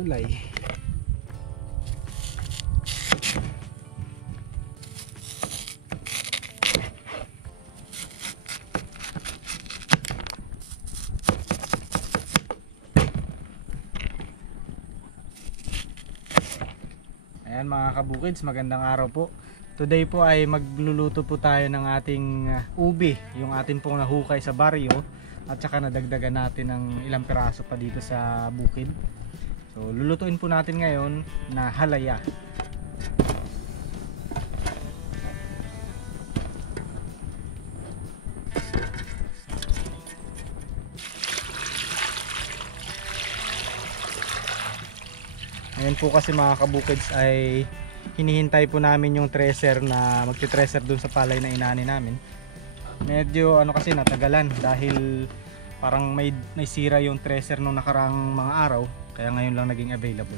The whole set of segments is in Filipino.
gulay. Ayan mga kabukids, magandang araw po. Today po ay magluluto po tayo ng ating ubi, yung atin pong nahukay sa baryo, at saka nadagdagan natin ng ilang piraso pa dito sa bukid. So lulutuin po natin ngayon na halaya. Ngayon po kasi mga kabukids ay hinihintay po namin yung thresher na magti-thresher dun sa palay na inani namin. Medyo ano kasi natagalan dahil parang may sira yung thresher nung nakarang mga araw, kaya ngayon lang naging available.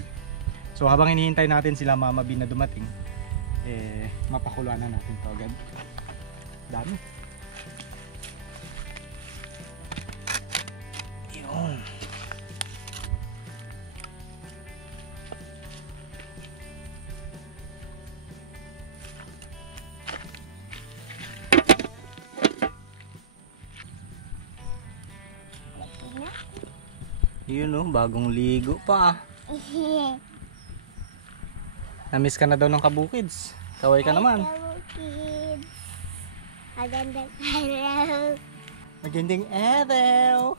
So habang hinihintay natin sila Mama B na dumating, mapakuluan na natin to agad. Dami. Yun. Yun oh, bagong ligo pa. Namiss ka na daw ng kabukids. Kaway ka naman. Kabukids. Magandang araw. Magandang araw.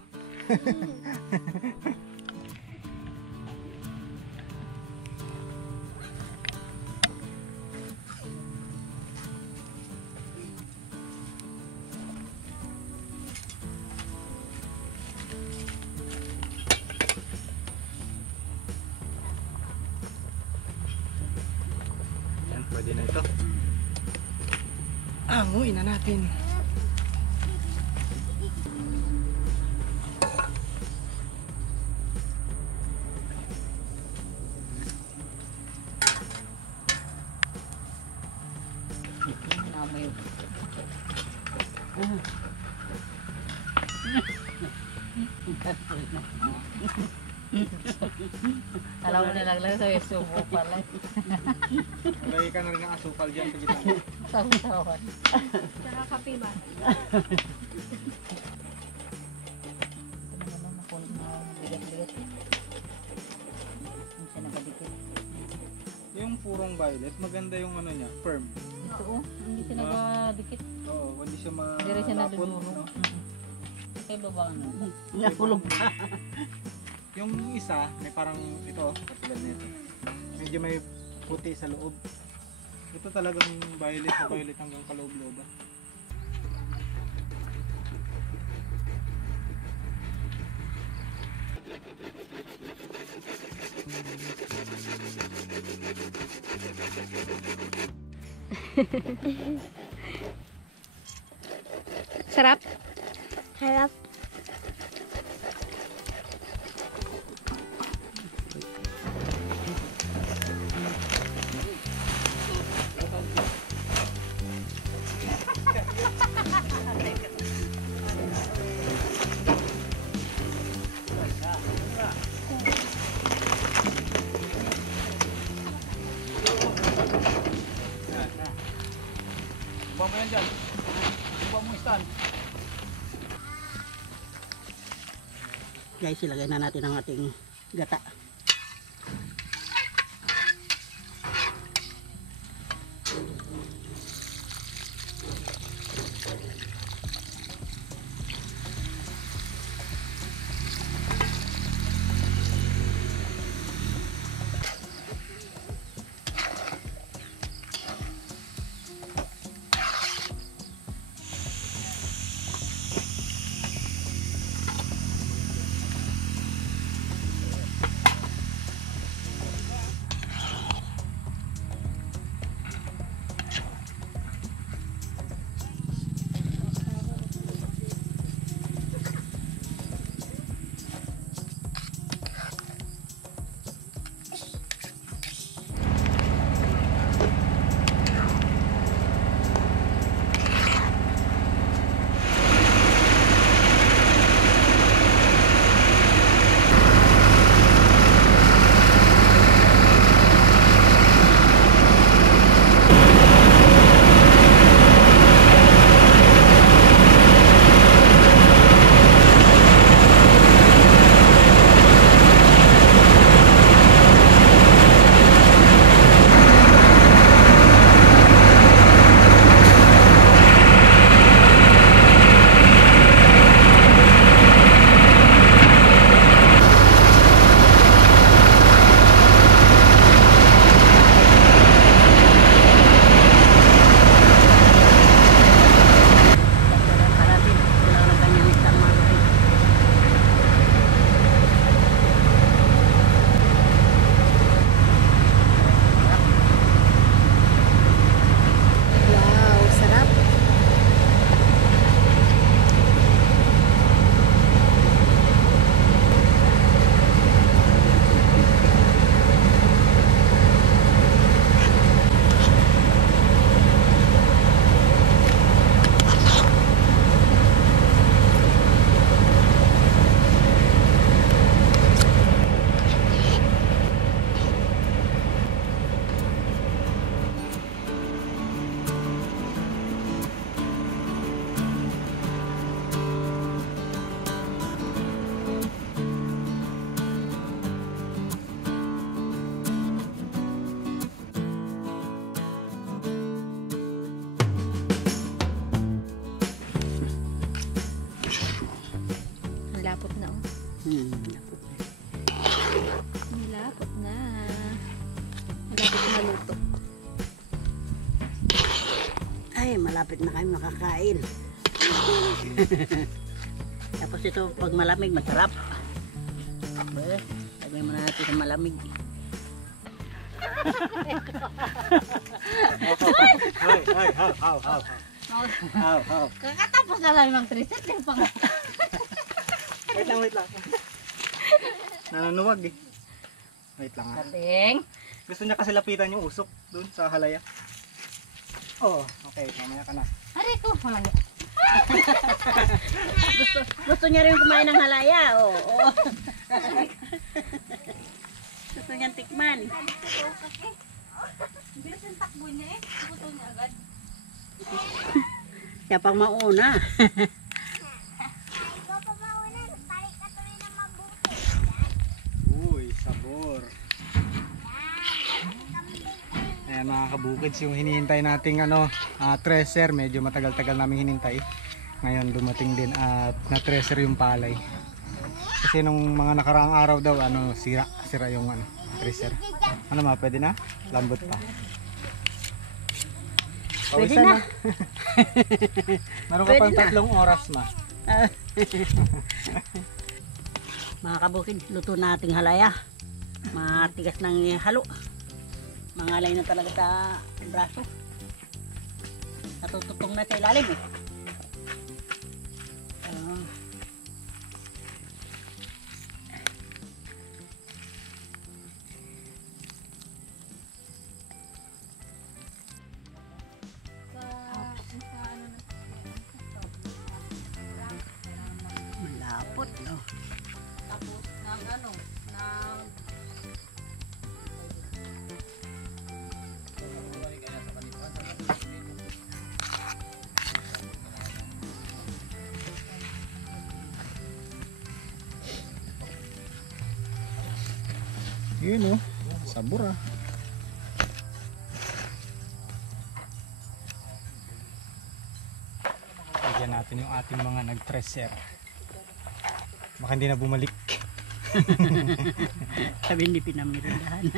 Pwede na ito. Anguin na natin. Alam mo na lang sa subo pala. Lagay ka na rin ng asukal dyan sa gitna. Tawad. Saka kape ba? Ito naman makulit na bigat-bigat. Hindi siya nakadikit. Yung purong violet, maganda yung ano niya, firm. Ito oh, hindi siya nakadikit. Oo, hindi siya Hindi rin siya malapot. naduduro. Kaya ba ano? Nakulog pa. Yung isa, may parang ito, katulad nito. Medyo may puti sa loob. Ito talagang violet na violet hanggang kaloob-looban. Sarap? Sarap. Buka mo yan dyan. Buka mo stand. Guys, ilagay na natin ang ating gata. Nilapot na oh. Nilapot na. Malapit na maluto. Ay, malapit na kayo makakain. Tapos ito, pag malamig, masarap. Lagyan mo na natin sa malamig. How. Kakatapos na lang ng 3 sets. Wait lang. Nananuwag eh. Wait lang ha. Kating. Gusto niya kasi lapitan yung usok dun sa halaya. Oh, okay. Mamaya ka na. Hari ko. Walang Gusto niya rin kumain ng halaya. Oo. Gusto niyang tikman. bilis yung takbo niya eh. Puto niya agad. Siya pang mauna. Uy, sabor. Ayan mga kabukids, yung hinihintay nating treasure, medyo matagal-tagal namin hinintay. Ngayon dumating din at na-treasure yung palay. Kasi nung mga nakaraang araw daw, sira yung treasure. Pwede na? Lambot pa. Pwede Pawisan na. Meron ka Pwede pang na. 3 oras ma. Mga kabukid, luto nating halaya. Matigas ng halo. Mangalay na talaga sa braso. Natututong na sa ilalim eh. Malapot, no? Tapos ng Yun sabor ah. Lagyan natin yung ating mga nag-treasure. Baka hindi na bumalik. Sabi hindi pinamirindahan.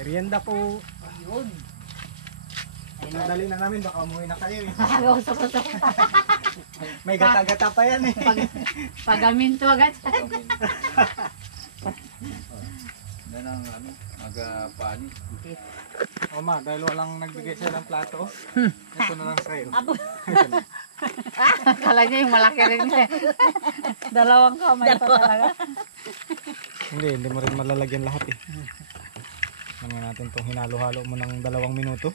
Merienda po. Ayun. Ay, nadali na namin, baka umuwi na kayo eh. Usap-usap. May gata-gata pa yan eh. Pagaminto agad. Yan ang magpani. O ma, dahil walang nagbigay sa'yo ng plato, ito na lang sa'yo. Kala niya yung malaki rin eh. Dalawang kamay pa talaga. Hindi mo rin malalagyan lahat eh. Tingnan natin itong hinalo-halo mo ng 2 minuto.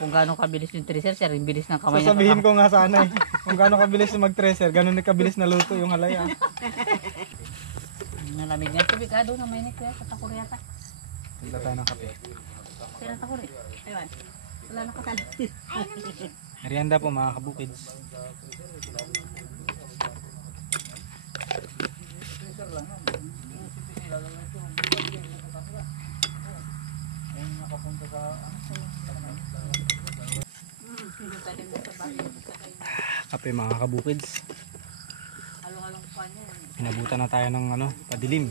Kung gaano kabilis yung treasure, siya rin bilis ng kamay niya. Sasabihin ko nga sana eh. Kung gaano kabilis yung mag-treasure, gano'n kabilis na luto yung halaya. Nalamig nga tubig. Doon na may kuya sa takuri yata. Tila tayo ng kape. Sila takuri. Aywan. Wala na kasali. Merienda po mga kabukids. Kape mga kabukids. Halong-halong pa niya. Inabutan na tayo ng padilim.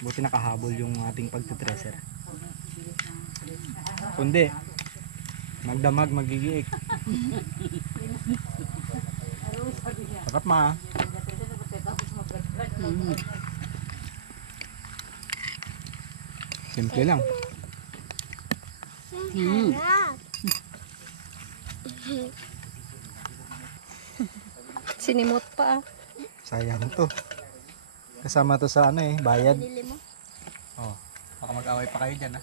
Buti nakahabol yung ating pagtitreasure. Kundi magdamag, magigiik. Sarap ma. Simple lang. Sinimot pa. Sayang to. Kasama to sa bayad. Nili mo. Oh, baka mag-away pa kayo dyan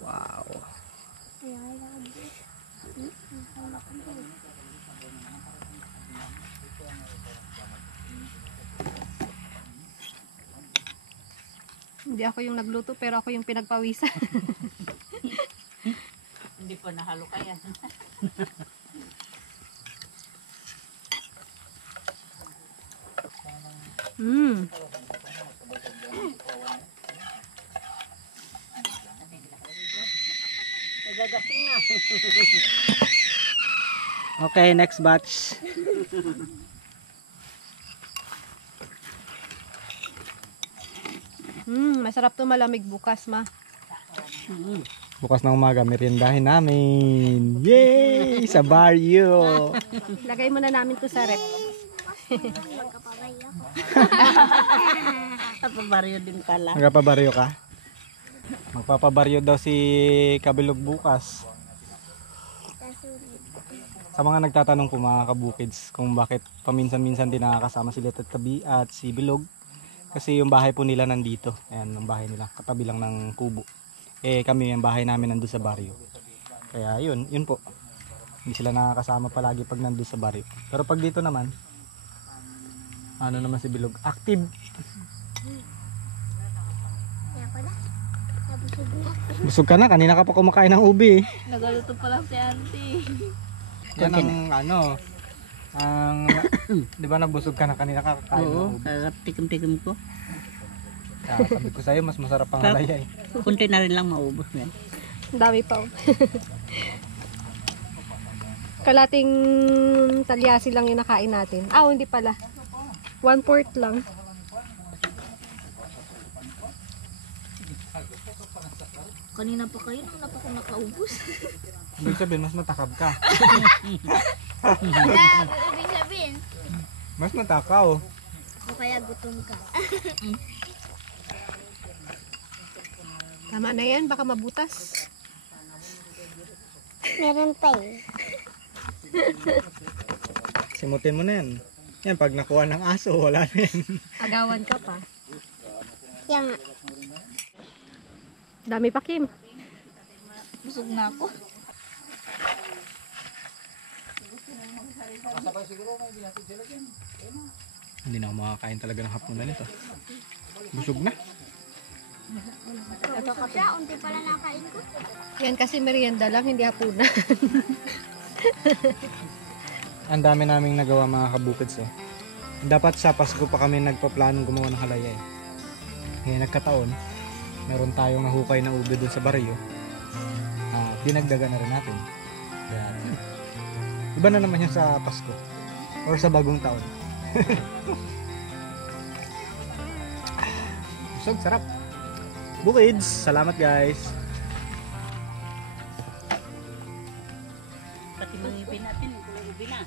Wow. Hindi ako yung nagluto pero ako yung pinagpawisan. Hindi pa nahalo kaya. Gagasing na. Okay, next batch. Masarap to, malamig bukas, ma. Bukas ng umaga, meriendahin namin. Yay! Sa barrio. Lagay muna namin to sa rep. Papabaryo din pala. Magpapabaryo ka? Magpapabaryo daw si Kabilog bukas. Sa mga nagtatanong po mga kabukids kung bakit paminsan-minsan din nakakasama si Litet Kabi at si Bilog. Kasi yung bahay po nila nandito. Ayan, ang bahay nila. Katabi lang ng kubo. Eh kami, yung bahay namin nandun sa baryo. Kaya yun po. Hindi sila nakakasama palagi pag nandun sa baryo. Pero pag dito naman, ano naman si Bilog? Active. Busog ka na, kanina ka pa kumakain ng ubi. Nagaluto pa lang si auntie. Yan ang di ba nabusog ka na kanina kakakain ng Oo, ubi. katikim-tikim ko. Kaya sabi ko sa'yo, mas masarap ang halaya eh. Kunti na rin lang maubos yan. Ang dami pa, oh. Kalating talyasi lang yung nakain natin. Hindi pala. 1/4 lang. Kanina pa kayo nung napako nakaubos. Ibig sabihin, mas matakab ka. Ibig sabihin, Mas matakaw. o kaya gutom ka. Tama na yan, baka mabutas. Meron pa eh. Simutin mo na yan. Yan, pag nakuha ng aso, wala na yan. Agawan ka pa. Yang Dami pa, Kim. busog na ako. Hindi na ako makakain talaga ng hapunan nito. Busog na. Ito ka siya, unti pala nakain ko. Yan kasi merienda lang, hindi hapunan. Ang dami naming nagawa mga kabukids eh. Dapat sa Pasko pa kami nagpaplanong gumawa ng halaya eh. Ngayon nagkataon, meron tayong nahukay na ube doon sa baryo. Dinagdagan na rin natin. Kaya, iba na naman yun sa Pasko. Or sa bagong taon. Busog, sarap. Bukids, salamat guys. Pati mga ngipin natin, ubi na.